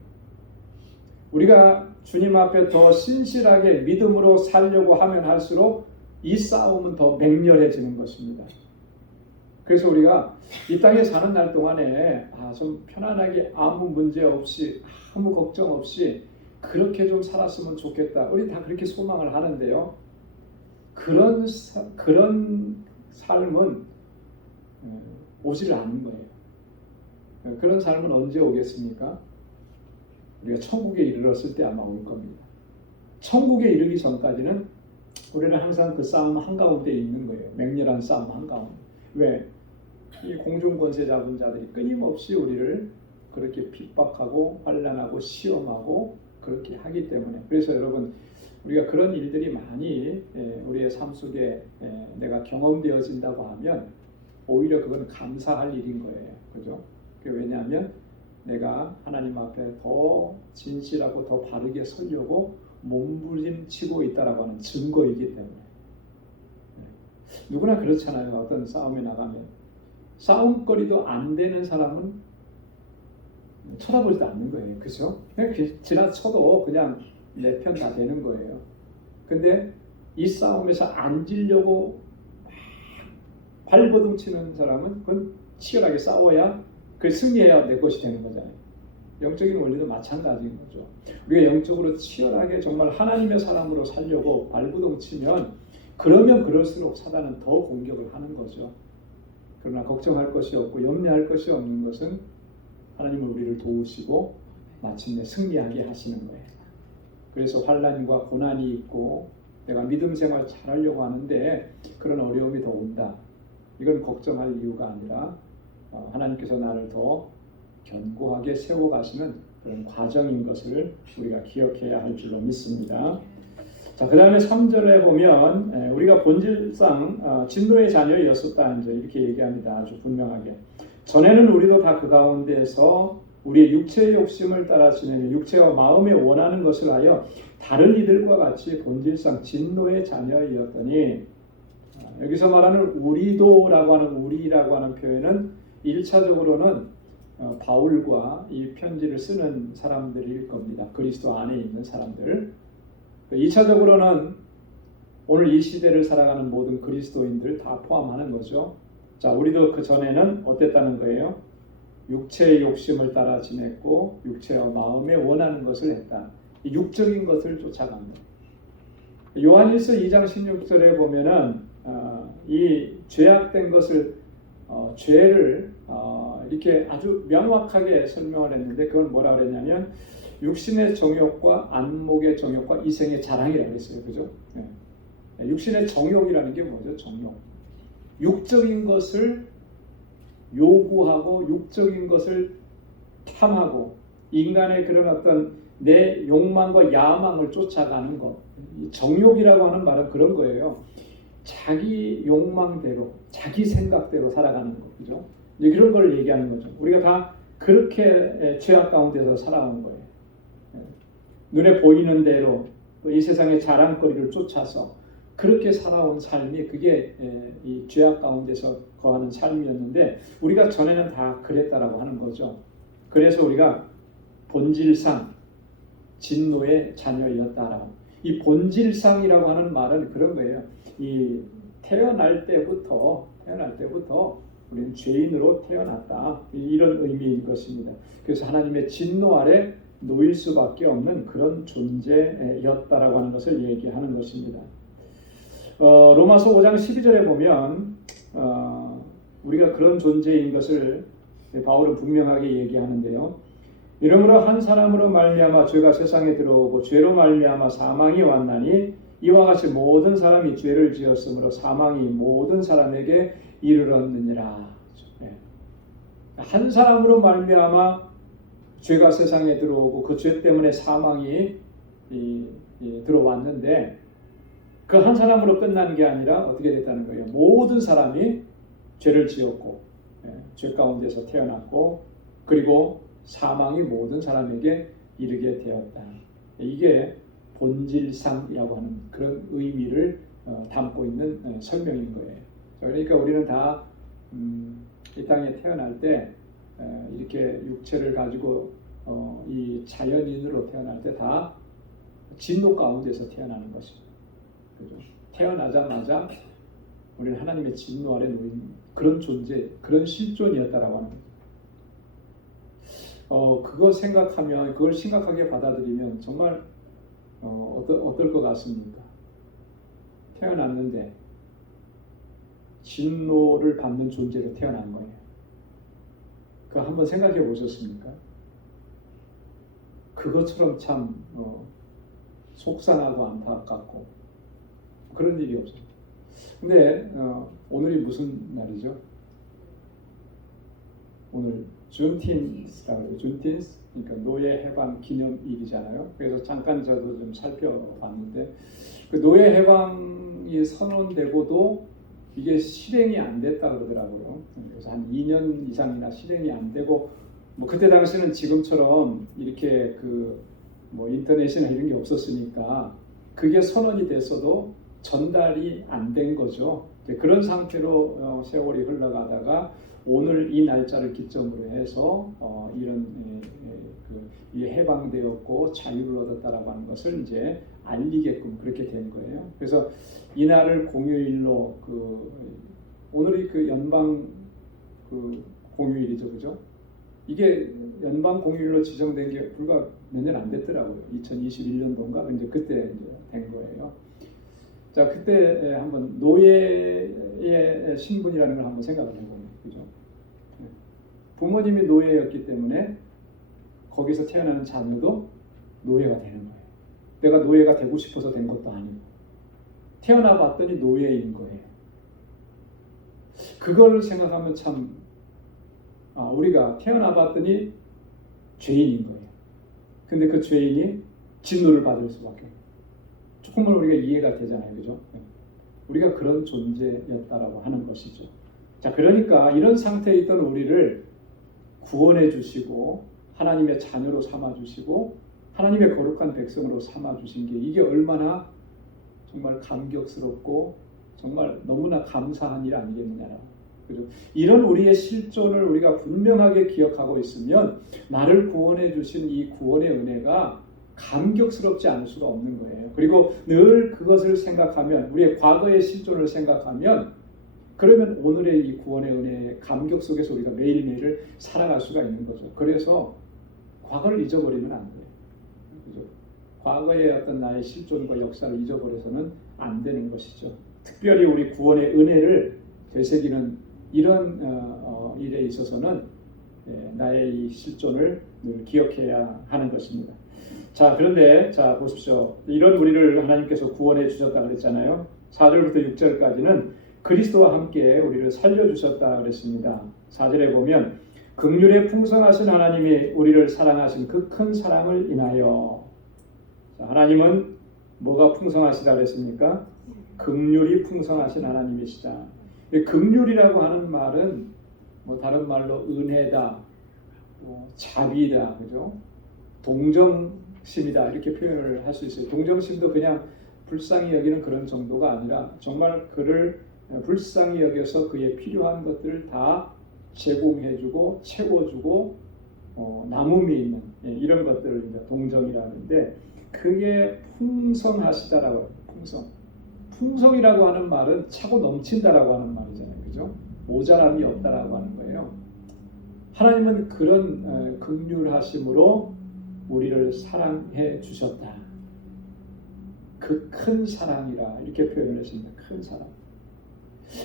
우리가 주님 앞에 더 신실하게 믿음으로 살려고 하면 할수록 이 싸움은 더 맹렬해지는 것입니다. 그래서 우리가 이 땅에 사는 날 동안에 좀 편안하게 아무 문제 없이 아무 걱정 없이 그렇게 좀 살았으면 좋겠다. 우리 다 그렇게 소망을 하는데요. 그런 삶은 오지를 않는 거예요. 그런 삶은 언제 오겠습니까? 우리가 천국에 이르렀을 때 아마 올 겁니다. 천국에 이르기 전까지는 우리는 항상 그 싸움 한가운데 있는 거예요. 맹렬한 싸움 한가운데. 왜? 이 공중 권세 잡은 자들이 끊임없이 우리를 그렇게 핍박하고 환난하고 시험하고 그렇게 하기 때문에. 그래서 여러분 우리가 그런 일들이 많이 우리의 삶 속에 내가 경험되어진다고 하면 오히려 그건 감사할 일인 거예요. 그죠? 왜냐하면 내가 하나님 앞에 더 진실하고 더 바르게 서려고 몸부림치고 있다라고 하는 증거이기 때문에. 누구나 그렇잖아요. 어떤 싸움에 나가면 싸움거리도 안 되는 사람은 쳐다보지도 않는 거예요. 그죠? 그냥 지나쳐도 그냥 내 편 다 되는 거예요. 근데 이 싸움에서 안 지려고 발버둥 치는 사람은 그건 치열하게 싸워야 그 승리해야 내 것이 되는 거잖아요. 영적인 원리도 마찬가지인 거죠. 우리가 영적으로 치열하게 정말 하나님의 사람으로 살려고 발버둥 치면 그러면 그럴수록 사단은 더 공격을 하는 거죠. 그러나 걱정할 것이 없고 염려할 것이 없는 것은 하나님은 우리를 도우시고 마침내 승리하게 하시는 거예요. 그래서 환난과 고난이 있고 내가 믿음 생활 잘하려고 하는데 그런 어려움이 더 온다. 이건 걱정할 이유가 아니라 하나님께서 나를 더 견고하게 세워가시는 그런 과정인 것을 우리가 기억해야 할 줄로 믿습니다. 자, 그 다음에 3절에 보면 우리가 본질상 진노의 자녀였었다 이제 이렇게 얘기합니다. 아주 분명하게. 전에는 우리도 다 그 가운데에서 우리의 육체의 욕심을 따라 지내며 육체와 마음에 원하는 것을 하여 다른 이들과 같이 본질상 진노의 자녀이었더니 여기서 말하는 우리도라고 하는 우리라고 하는 표현은 1차적으로는 바울과 이 편지를 쓰는 사람들일 겁니다. 그리스도 안에 있는 사람들. 2차적으로는 오늘 이 시대를 살아가는 모든 그리스도인들 다 포함하는 거죠. 자, 우리도 그 전에는 어땠다는 거예요? 육체의 욕심을 따라 지냈고 육체와 마음에 원하는 것을 했다. 육적인 것을 쫓아간다. 요한일서 2장 16절에 보면은 이 죄악된 것을 죄를 이렇게 아주 명확하게 설명을 했는데 그건 뭐라 그랬냐면 육신의 정욕과 안목의 정욕과 이생의 자랑이라고 했어요. 그죠? 네. 육신의 정욕이라는 게 뭐죠? 정욕. 육적인 것을 요구하고 육적인 것을 탐하고 인간의 그런 어떤 내 욕망과 야망을 쫓아가는 것. 정욕이라고 하는 말은 그런 거예요. 자기 욕망대로, 자기 생각대로 살아가는 것. 그죠? 이제 그런 걸 얘기하는 거죠. 우리가 다 그렇게 죄악 가운데서 살아온 거예요. 눈에 보이는 대로 이 세상의 자랑거리를 쫓아서 그렇게 살아온 삶이 그게 이 죄악 가운데서 거하는 삶이었는데 우리가 전에는 다 그랬다라고 하는 거죠. 그래서 우리가 본질상 진노의 자녀였다라고. 이 본질상이라고 하는 말은 그런 거예요. 이 태어날 때부터 우리는 죄인으로 태어났다. 이런 의미인 것입니다. 그래서 하나님의 진노 아래 놓일 수밖에 없는 그런 존재였다라고 하는 것을 얘기하는 것입니다. 로마서 5장 12절에 보면 우리가 그런 존재인 것을 바울은 분명하게 얘기하는데요. 이러므로 한 사람으로 말미암아 죄가 세상에 들어오고 죄로 말미암아 사망이 왔나니 이와 같이 모든 사람이 죄를 지었으므로 사망이 모든 사람에게 이르렀느니라. 한 사람으로 말미암아 죄가 세상에 들어오고 그 죄 때문에 사망이 들어왔는데 그 한 사람으로 끝난 게 아니라 어떻게 됐다는 거예요? 모든 사람이 죄를 지었고 죄 가운데서 태어났고 그리고 사망이 모든 사람에게 이르게 되었다. 이게 본질상이라고 하는 그런 의미를 담고 있는 설명인 거예요. 그러니까 우리는 다 이 땅에 태어날 때 이렇게 육체를 가지고 이 자연인으로 태어날 때 다 진노 가운데서 태어나는 것입니다. 그죠? 태어나자마자 우리는 하나님의 진노 아래 놓인 그런 존재, 그런 실존이었다라고 하는 거죠. 그거 생각하면, 그걸 심각하게 받아들이면 정말 어떨 것 같습니까? 태어났는데 진노를 받는 존재로 태어난 거예요. 그거 한번 생각해 보셨습니까? 그것처럼 참 속상하고 안타깝고 그런 일이 없어요. 근데 오늘이 무슨 날이죠? 오늘 준틴스라고 해요. 준틴스, 그러니까 노예 해방 기념일이잖아요. 그래서 잠깐 저도 좀 살펴봤는데 그 노예 해방이 선언되고도 이게 실행이 안 됐다 그러더라고요. 그래서 한 2년 이상이나 실행이 안 되고 뭐 그때 당시는 지금처럼 이렇게 뭐 인터넷이나 이런 게 없었으니까 그게 선언이 됐어도 전달이 안 된 거죠. 그런 상태로 세월이 흘러가다가 오늘 이 날짜를 기점으로 해서 이런 이 해방되었고 자유를 얻었다라고 하는 것을 이제 알리게끔 그렇게 된 거예요. 그래서 이날을 공휴일로 오늘이 연방 공휴일이죠, 그죠? 이게 연방 공휴일로 지정된 게 불과 몇 년 안 됐더라고요. 2021년도인가 이제 그때 이제 된 거예요. 자, 그때 한번 노예의 신분이라는 걸 한번 생각을 해보면, 그죠? 부모님이 노예였기 때문에 거기서 태어나는 자녀도 노예가 되는 거예요. 내가 노예가 되고 싶어서 된 것도 아니고 태어나 봤더니 노예인 거예요. 그걸 생각하면 참 우리가 태어나 봤더니 죄인인 거예요. 근데 그 죄인이 진노를 받을 수밖에 없어요. 조금은 우리가 이해가 되잖아요, 그죠? 우리가 그런 존재였다라고 하는 것이죠. 자, 그러니까 이런 상태에 있던 우리를 구원해 주시고 하나님의 자녀로 삼아 주시고 하나님의 거룩한 백성으로 삼아 주신 게 이게 얼마나 정말 감격스럽고 정말 너무나 감사한 일 아니겠느냐라고. 그죠? 이런 우리의 실존을 우리가 분명하게 기억하고 있으면 나를 구원해 주신 이 구원의 은혜가 감격스럽지 않을 수가 없는 거예요. 그리고 늘 그것을 생각하면, 우리의 과거의 실존을 생각하면, 그러면 오늘의 이 구원의 은혜의 감격 속에서 우리가 매일매일을 살아갈 수가 있는 거죠. 그래서 과거를 잊어버리면 안 돼요. 그죠? 과거의 어떤 나의 실존과 역사를 잊어버려서는 안 되는 것이죠. 특별히 우리 구원의 은혜를 되새기는 이런 일에 있어서는 나의 이 실존을 늘 기억해야 하는 것입니다. 자, 그런데 자 보십시오. 이런 우리를 하나님께서 구원해 주셨다 그랬잖아요. 4절부터 6절까지는 그리스도와 함께 우리를 살려주셨다 그랬습니다. 4절에 보면 긍휼에 풍성하신 하나님이 우리를 사랑하신 그 큰 사랑을 인하여. 자, 하나님은 뭐가 풍성하시다 그랬습니까? 긍휼이 풍성하신 하나님이시다. 긍휼이라고 하는 말은 뭐 다른 말로 은혜다, 자비다, 그죠? 동정심이다 이렇게 표현을 할 수 있어요. 동정심도 그냥 불쌍히 여기는 그런 정도가 아니라 정말 그를 불쌍히 여겨서 그의 필요한 것들을 다 제공해주고 채워주고 남음이 있는 이런 것들을 이제 동정이라는데, 그게 풍성하시다라고 해요. 풍성이라고 하는 말은 차고 넘친다라고 하는 말이잖아요, 그죠? 모자람이 없다라고 하는 거예요. 하나님은 그런 긍휼하심으로 우리를 사랑해 주셨다. 그 큰 사랑이라 이렇게 표현을 했습니다. 큰 사랑.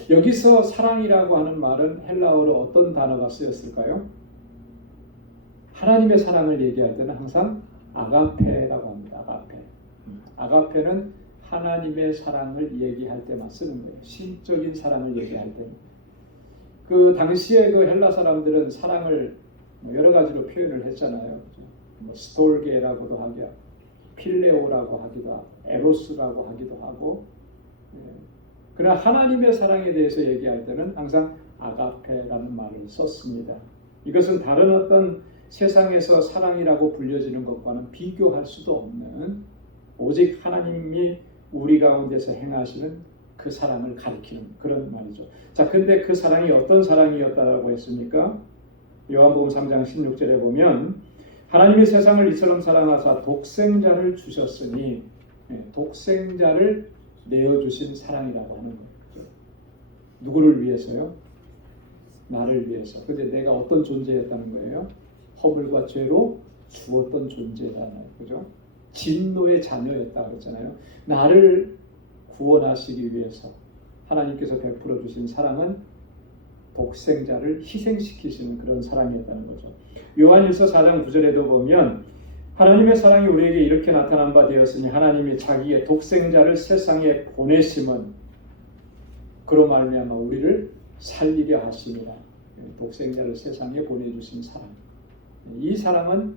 여기서 사랑이라고 하는 말은 헬라어로 어떤 단어가 쓰였을까요? 하나님의 사랑을 얘기할 때는 항상 아가페라고 합니다. 아가페는 하나님의 사랑을 얘기할 때만 쓰는 거예요. 신적인 사랑을 얘기할 때. 그 당시에 그 헬라 사람들은 사랑을 여러 가지로 표현을 했잖아요. 뭐 스톨게라고도 하고, 필레오라고 하기도 하고, 에로스라고 하기도 하고. 그러나 하나님의 사랑에 대해서 얘기할 때는 항상 아가페라는 말을 썼습니다. 이것은 다른 어떤 세상에서 사랑이라고 불려지는 것과는 비교할 수도 없는, 오직 하나님이 우리 가운데서 행하시는 그 사랑을 가리키는 그런 말이죠. 자, 근데 그 사랑이 어떤 사랑이었다라고 했습니까? 요한복음 3장 16절에 보면 하나님이 세상을 이처럼 사랑하사 독생자를 주셨으니, 독생자를 내어주신 사랑이라고 하는 거죠. 누구를 위해서요? 나를 위해서. 근데 내가 어떤 존재였다는 거예요? 허물과 죄로 죽었던 존재라는, 그죠? 진노의 자녀였다 그랬잖아요. 나를 구원하시기 위해서 하나님께서 베풀어 주신 사랑은 독생자를 희생시키시는 그런 사랑이었다는 거죠. 요한일서 4장 9절에도 보면 하나님의 사랑이 우리에게 이렇게 나타난 바 되었으니 하나님이 자기의 독생자를 세상에 보내심은 그로 말미암아 우리를 살리려 하심이라. 독생자를 세상에 보내주신 사랑. 이 사랑은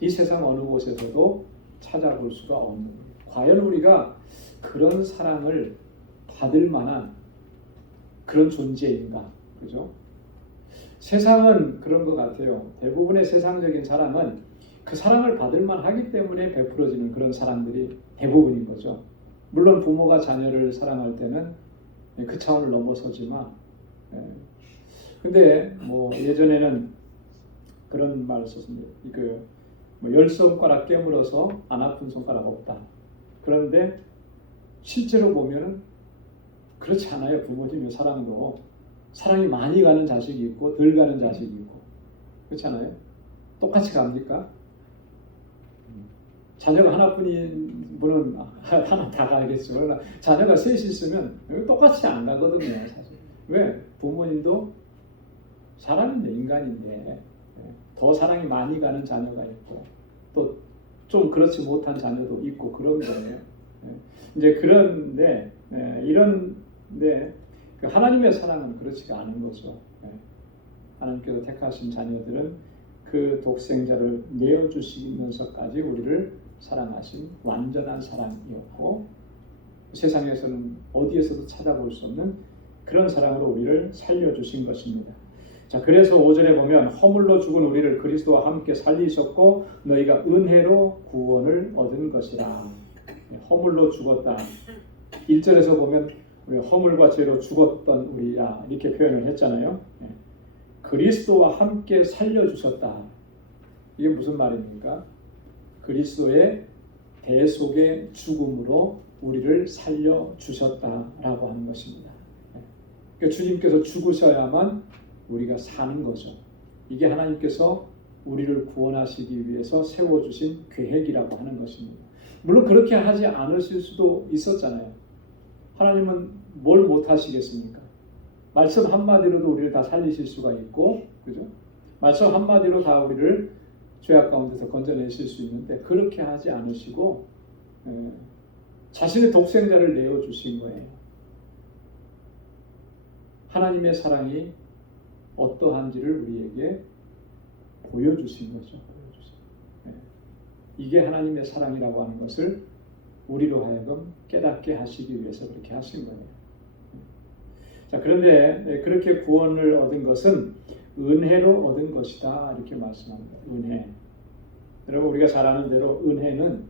이 세상 어느 곳에서도 찾아볼 수가 없는 거예요. 과연 우리가 그런 사랑을 받을 만한 그런 존재인가? 그죠? 세상은 그런 것 같아요. 대부분의 세상적인 사랑은 그 사랑을 받을 만하기 때문에 베풀어지는 그런 사랑들이 대부분인 거죠. 물론 부모가 자녀를 사랑할 때는 그 차원을 넘어서지만, 근데 뭐 예전에는 그런 말을 썼습니다. 뭐 10손가락 깨물어서 안 아픈 손가락 없다. 그런데 실제로 보면은 그렇지 않아요. 부모님의 사랑도 사랑이 많이 가는 자식이 있고 덜 가는 자식이 있고, 그렇지 않아요? 똑같이 갑니까? 자녀가 하나뿐인 분은 하나 다 가겠죠. 그러나 자녀가 셋이 있으면 똑같이 안 가거든요, 사실. 왜? 부모님도 사람인데, 인간인데 더 사랑이 많이 가는 자녀가 있고 또 좀 그렇지 못한 자녀도 있고 그런 거예요. 이제 그런데 이런데 하나님의 사랑은 그렇지가 않은 거죠. 하나님께서 택하신 자녀들은 그 독생자를 내어주시면서까지 우리를 사랑하신 완전한 사랑이었고, 세상에서는 어디에서도 찾아볼 수 없는 그런 사랑으로 우리를 살려주신 것입니다. 자, 그래서 5절에 보면 허물로 죽은 우리를 그리스도와 함께 살리셨고 너희가 은혜로 구원을 얻은 것이라. 허물로 죽었다. 1절에서 보면 우리 허물과 죄로 죽었던 우리야 이렇게 표현을 했잖아요. 그리스도와 함께 살려주셨다. 이게 무슨 말입니까? 그리스도의 대속의 죽음으로 우리를 살려주셨다라고 하는 것입니다. 그러니까 주님께서 죽으셔야만 우리가 사는 거죠. 이게 하나님께서 우리를 구원하시기 위해서 세워주신 계획이라고 하는 것입니다. 물론 그렇게 하지 않으실 수도 있었잖아요. 하나님은 뭘 못하시겠습니까? 말씀 한마디로도 우리를 다 살리실 수가 있고, 그죠? 말씀 한마디로 다 우리를 죄악 가운데서 건져내실 수 있는데 그렇게 하지 않으시고 자신의 독생자를 내어주신 거예요. 하나님의 사랑이 어떠한지를 우리에게 보여주신 거죠. 이게 하나님의 사랑이라고 하는 것을 우리로 하여금 깨닫게 하시기 위해서 그렇게 하신 거예요. 자, 그런데 그렇게 구원을 얻은 것은 은혜로 얻은 것이다 이렇게 말씀합니다. 은혜. 여러분 우리가 잘 아는 대로 은혜는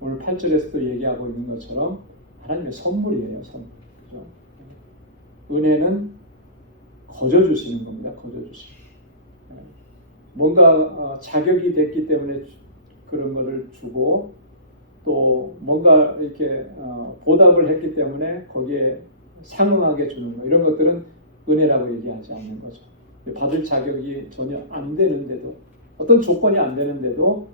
오늘 8절에서도 얘기하고 있는 것처럼 하나님의 선물이에요. 선물. 그렇죠? 은혜는 거저 주시는 겁니다. 거저 주시는. 뭔가 자격이 됐기 때문에 그런 것을 주고 또 뭔가 이렇게 보답을 했기 때문에 거기에 상응하게 주는 거, 이런 것들은 은혜라고 얘기하지 않는 거죠. 받을 자격이 전혀 안 되는데도, 어떤 조건이 안 되는데도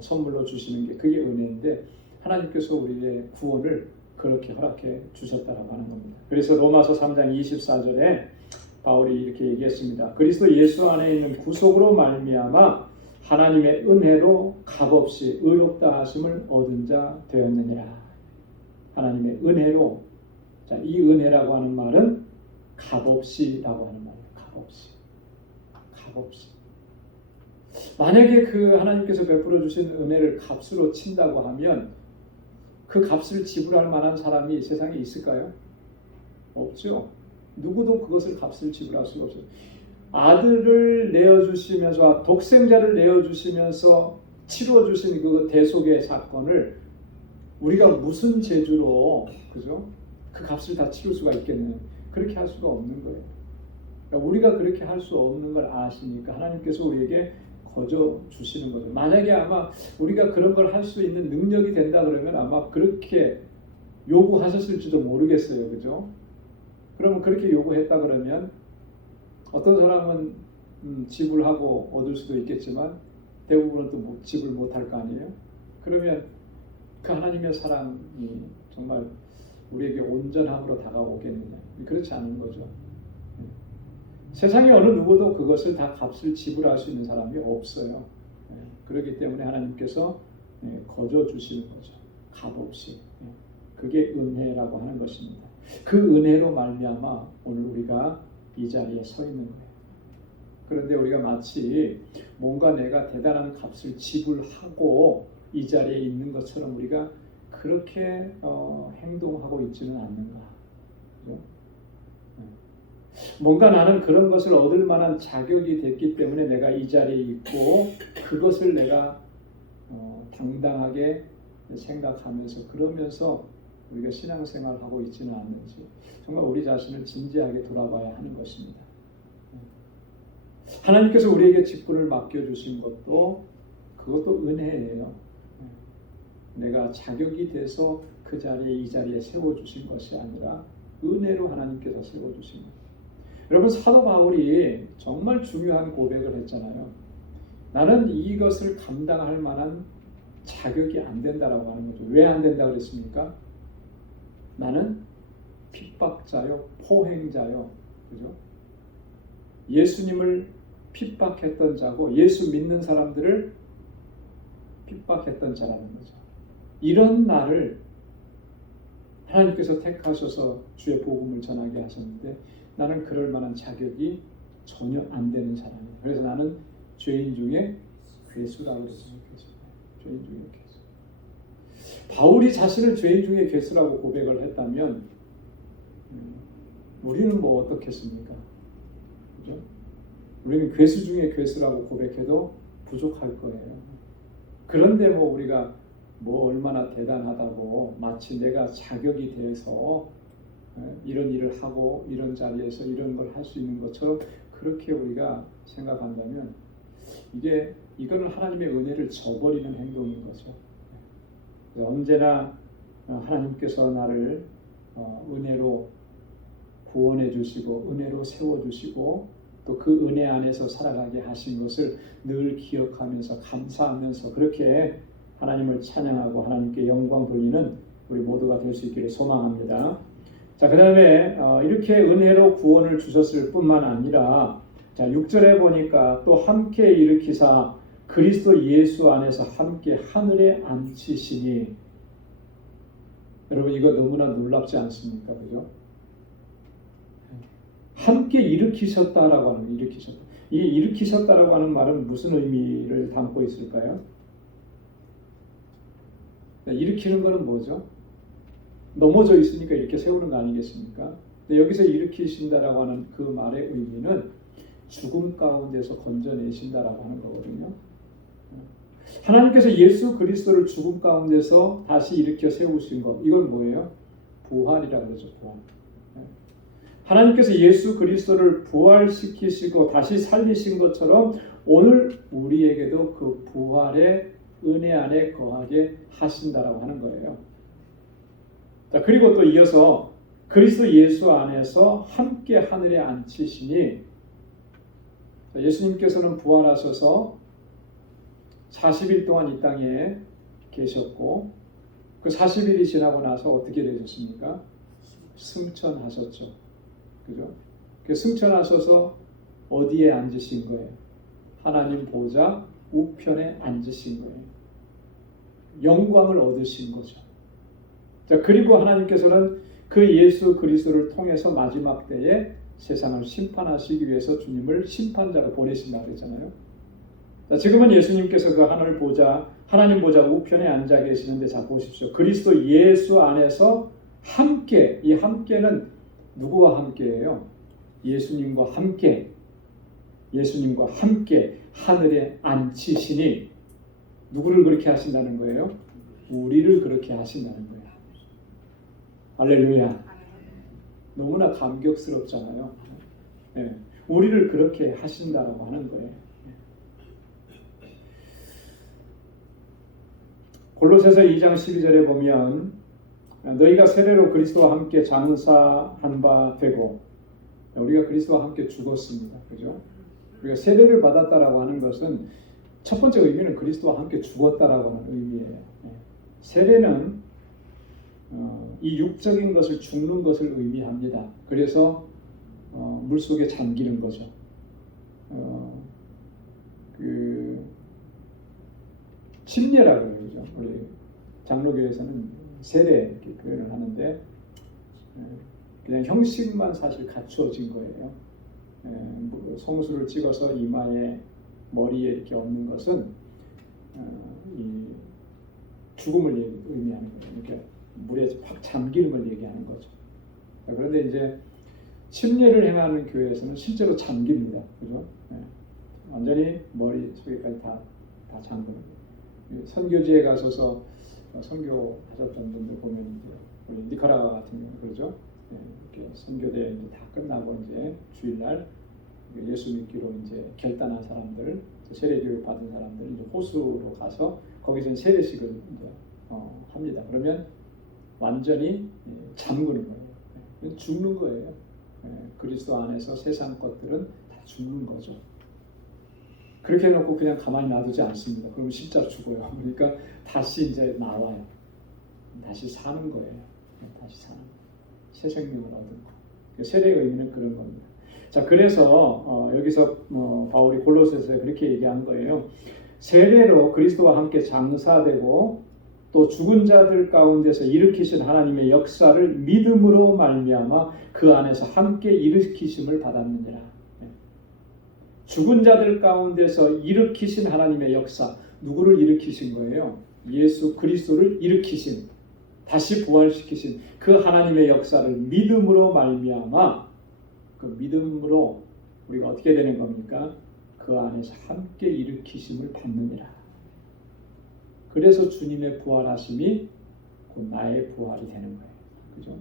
선물로 주시는 게 그게 은혜인데, 하나님께서 우리의 구원을 그렇게 허락해 주셨다라고 하는 겁니다. 그래서 로마서 3장 24절에 바울이 이렇게 얘기했습니다. 그리스도 예수 안에 있는 구속으로 말미암아 하나님의 은혜로 값없이 의롭다 하심을 얻은 자 되었느니라. 하나님의 은혜로. 자, 이 은혜라고 하는 말은 값없이라고 하는 말이에요. 값없이. 값없이. 만약에 그 하나님께서 베풀어 주신 은혜를 값으로 친다고 하면 그 값을 지불할 만한 사람이 세상에 있을까요? 없죠. 누구도 그것을 값을 지불할 수가 없어요. 아들을 내어주시면서, 독생자를 내어주시면서 치러주신 그 대속의 사건을 우리가 무슨 재주로, 그죠? 그 값을 다 치를 수가 있겠느냐? 그렇게 할 수가 없는 거예요. 그러니까 우리가 그렇게 할 수 없는 걸 아시니까 하나님께서 우리에게 거저 주시는 거죠. 만약에 아마 우리가 그런 걸 할 수 있는 능력이 된다 그러면 아마 그렇게 요구하셨을지도 모르겠어요. 그죠? 그러면 그렇게 요구했다 그러면 어떤 사람은 지불하고 얻을 수도 있겠지만 대부분은 또 지불 못할 거 아니에요. 그러면 그 하나님의 사랑이 정말 우리에게 온전함으로 다가오겠느냐? 그렇지 않은 거죠. 세상에 어느 누구도 그것을 다 값을 지불할 수 있는 사람이 없어요. 그렇기 때문에 하나님께서 거저 주시는 거죠. 값없이. 그게 은혜라고 하는 것입니다. 그 은혜로 말미암아 오늘 우리가 이 자리에 서 있는 거예요. 그런데 우리가 마치 뭔가 내가 대단한 값을 지불하고 이 자리에 있는 것처럼 우리가 그렇게 행동하고 있지는 않는가. 그렇죠? 뭔가 나는 그런 것을 얻을 만한 자격이 됐기 때문에 내가 이 자리에 있고 그것을 내가 당당하게 생각하면서 그러면서 우리가 신앙생활을 하고 있지는 않는지 정말 우리 자신을 진지하게 돌아봐야 하는 것입니다. 하나님께서 우리에게 직분을 맡겨주신 것도 그것도 은혜예요. 내가 자격이 돼서 그 자리에 이 자리에 세워주신 것이 아니라 은혜로 하나님께서 세워주신 것. 여러분 사도 바울이 정말 중요한 고백을 했잖아요. 나는 이것을 감당할 만한 자격이 안 된다라고 하는 거죠. 왜 안 된다 그랬습니까? 나는 핍박자요, 포행자요, 그죠? 예수님을 핍박했던 자고 예수 믿는 사람들을 핍박했던 자라는 거죠. 이런 나를 하나님께서 택하셔서 주의 복음을 전하게 하셨는데 나는 그럴 만한 자격이 전혀 안 되는 사람이에요. 그래서 나는 죄인 중에 괴수라고 그랬어요. 죄인 중에 괴수. 바울이 자신을 죄인 중에 괴수라고 고백을 했다면 우리는 뭐 어떻겠습니까? 그죠? 우리는 괴수 중에 괴수라고 고백해도 부족할 거예요. 그런데 뭐 우리가 뭐 얼마나 대단하다고 마치 내가 자격이 돼서 이런 일을 하고 이런 자리에서 이런 걸 할 수 있는 것처럼 그렇게 우리가 생각한다면 이게 이거는 하나님의 은혜를 저버리는 행동인 거죠. 언제나 하나님께서 나를 은혜로 구원해 주시고 은혜로 세워 주시고 또 그 은혜 안에서 살아가게 하신 것을 늘 기억하면서 감사하면서 그렇게 하나님을 찬양하고 하나님께 영광 돌리는 우리 모두가 될 수 있기를 소망합니다. 자, 그 다음에 이렇게 은혜로 구원을 주셨을 뿐만 아니라 자 6절에 보니까 또 함께 일으키사 그리스도 예수 안에서 함께 하늘에 앉히시니, 여러분 이거 너무나 놀랍지 않습니까? 그죠? 함께 일으키셨다라고 하는 거예요. 일으키셨다. 이 일으키셨다라고 하는 말은 무슨 의미를 담고 있을까요? 일으키는 거는 뭐죠? 넘어져 있으니까 이렇게 세우는 거 아니겠습니까? 근데 여기서 일으키신다라고 하는 그 말의 의미는 죽음 가운데서 건져내신다라고 하는 거거든요. 하나님께서 예수 그리스도를 죽음 가운데서 다시 일으켜 세우신 것, 이건 뭐예요? 부활이라고 그러죠. 부활. 하나님께서 예수 그리스도를 부활시키시고 다시 살리신 것처럼 오늘 우리에게도 그 부활의 은혜 안에 거하게 하신다라고 하는 거예요. 자, 그리고 또 이어서 그리스도 예수 안에서 함께 하늘에 앉히시니, 예수님께서는 부활하셔서 40일 동안 이 땅에 계셨고 그 40일이 지나고 나서 어떻게 되셨습니까? 승천하셨죠. 그죠? 그 승천하셔서 어디에 앉으신 거예요? 하나님 보좌 우편에 앉으신 거예요. 영광을 얻으신 거죠. 자, 그리고 하나님께서는 그 예수 그리스도를 통해서 마지막 때에 세상을 심판하시기 위해서 주님을 심판자로 보내신다고 했잖아요. 자, 지금은 예수님께서 그 하늘 보좌, 하나님 보좌 우편에 앉아 계시는데, 자 보십시오. 그리스도 예수 안에서 함께, 이 함께는 누구와 함께예요? 예수님과 함께, 예수님과 함께 하늘에 앉히시니, 누구를 그렇게 하신다는 거예요? 우리를 그렇게 하신다는 거예요. 할렐루야. 너무나 감격스럽잖아요. 네. 우리를 그렇게 하신다라고 하는 거예요. 골로새서 2장 12절에 보면 너희가 세례로 그리스도와 함께 장사한 바 되고, 우리가 그리스도와 함께 죽었습니다. 그죠? 우리가 세례를 받았다라고 하는 것은 첫 번째 의미는 그리스도와 함께 죽었다라고 하는 의미예요. 세례는 이 육적인 것을, 죽는 것을 의미합니다. 그래서 물속에 잠기는 거죠. 그 침례라고 해요. 그죠? 우리 장로교에서는 세례 이렇게 표현을 하는데 그냥 형식만 사실 갖추어진 거예요. 성수를 찍어서 이마에 머리에 이렇게 얹는 것은 이 죽음을 의미하는 거예요. 이렇게 물에 확 잠기는 걸 얘기하는 거죠. 그런데 이제 침례를 행하는 교회에서는 실제로 잠깁니다. 그죠? 완전히 머리 속에까지 다 잠그는 거예요. 선교지에 가셔서 선교하셨던 분들 보면 이제 우리 니카라과 같은 경우 그러죠. 이렇게 선교대 이제 다 끝나고 이제 주일날 예수 믿기로 이제 결단한 사람들, 세례 교육 받은 사람들 이제 호수로 가서 거기서 세례식을 이제 합니다. 그러면 완전히 잠그는 거예요. 죽는 거예요. 그리스도 안에서 세상 것들은 다 죽는 거죠. 그렇게 해놓고 그냥 가만히 놔두지 않습니다. 그러면 진짜 죽어요. 그러니까 다시 이제 나와요. 다시 사는 거예요. 다시 사는 거예요. 새 생명을 얻은 거. 세례의 의미는 그런 겁니다. 자, 그래서 여기서 바울이 골로새서에 그렇게 얘기한 거예요. 세례로 그리스도와 함께 장사되고 또 죽은 자들 가운데서 일으키신 하나님의 역사를 믿음으로 말미암아 그 안에서 함께 일으키심을 받았느니라. 죽은 자들 가운데서 일으키신 하나님의 역사, 누구를 일으키신 거예요? 예수 그리스도를 일으키신, 다시 부활시키신 그 하나님의 역사를 믿음으로 말미암아, 그 믿음으로 우리가 어떻게 되는 겁니까? 그 안에서 함께 일으키심을 받느니라. 그래서 주님의 부활하심이 곧 나의 부활이 되는 거예요. 그죠?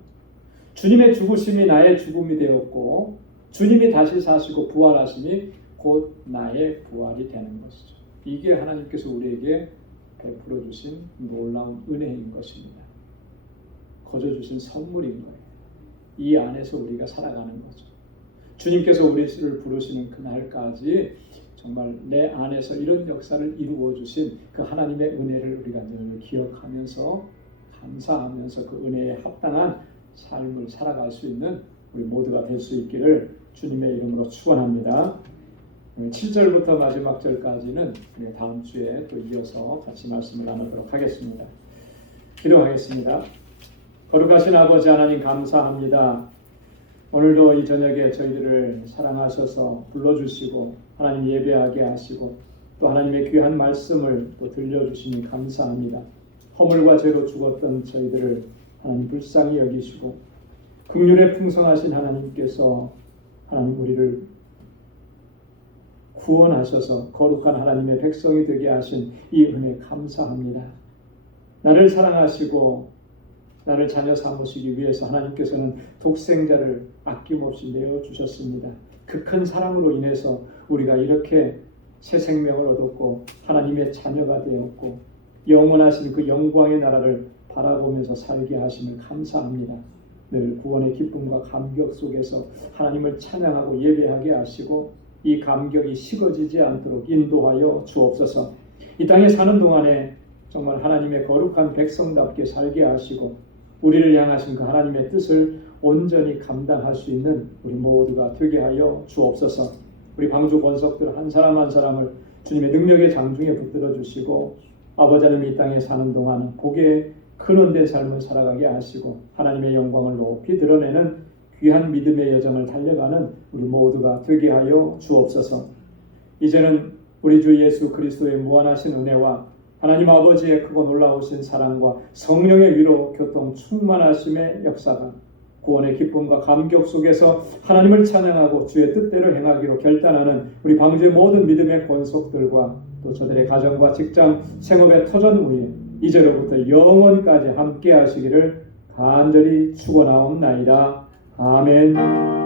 주님의 죽으심이 나의 죽음이 되었고, 주님이 다시 사시고 부활하심이 곧 나의 부활이 되는 것이죠. 이게 하나님께서 우리에게 베풀어 주신 놀라운 은혜인 것입니다. 거저 주신 선물인 거예요. 이 안에서 우리가 살아가는 거죠. 주님께서 우리를 부르시는 그날까지 정말 내 안에서 이런 역사를 이루어 주신 그 하나님의 은혜를 우리가 늘 기억하면서 감사하면서 그 은혜에 합당한 삶을 살아갈 수 있는 우리 모두가 될 수 있기를 주님의 이름으로 축원합니다. 7절부터 마지막 절까지는 우리 다음 주에 또 이어서 같이 말씀을 나누도록 하겠습니다. 기도하겠습니다. 거룩하신 아버지 하나님 감사합니다. 오늘도 이 저녁에 저희들을 사랑하셔서 불러주시고 하나님 예배하게 하시고 또 하나님의 귀한 말씀을 또 들려주시니 감사합니다. 허물과 죄로 죽었던 저희들을 하나님 불쌍히 여기시고 긍휼에 풍성하신 하나님께서 하나님 우리를 구원하셔서 거룩한 하나님의 백성이 되게 하신 이 은혜 감사합니다. 나를 사랑하시고 나를 자녀 삼으시기 위해서 하나님께서는 독생자를 아낌없이 내어주셨습니다. 그 큰 사랑으로 인해서 우리가 이렇게 새 생명을 얻었고 하나님의 자녀가 되었고 영원하신 그 영광의 나라를 바라보면서 살게 하심을 감사합니다. 늘 구원의 기쁨과 감격 속에서 하나님을 찬양하고 예배하게 하시고 이 감격이 식어지지 않도록 인도하여 주옵소서. 이 땅에 사는 동안에 정말 하나님의 거룩한 백성답게 살게 하시고 우리를 향하신 그 하나님의 뜻을 온전히 감당할 수 있는 우리 모두가 되게 하여 주옵소서. 우리 방주 권석들 한 사람 한 사람을 주님의 능력의 장중에 붙들어 주시고 아버지 하나님 이 땅에 사는 동안 복의 근원된 삶을 살아가게 하시고 하나님의 영광을 높이 드러내는 귀한 믿음의 여정을 달려가는 우리 모두가 되게 하여 주옵소서. 이제는 우리 주 예수 그리스도의 무한하신 은혜와 하나님 아버지의 크고 놀라우신 사랑과 성령의 위로 교통 충만하심의 역사가 구원의 기쁨과 감격 속에서 하나님을 찬양하고 주의 뜻대로 행하기로 결단하는 우리 방주의 모든 믿음의 권속들과 또 저들의 가정과 직장, 생업의 터전 위에 이제로부터 영원까지 함께 하시기를 간절히 축원하옵나이다. 아멘.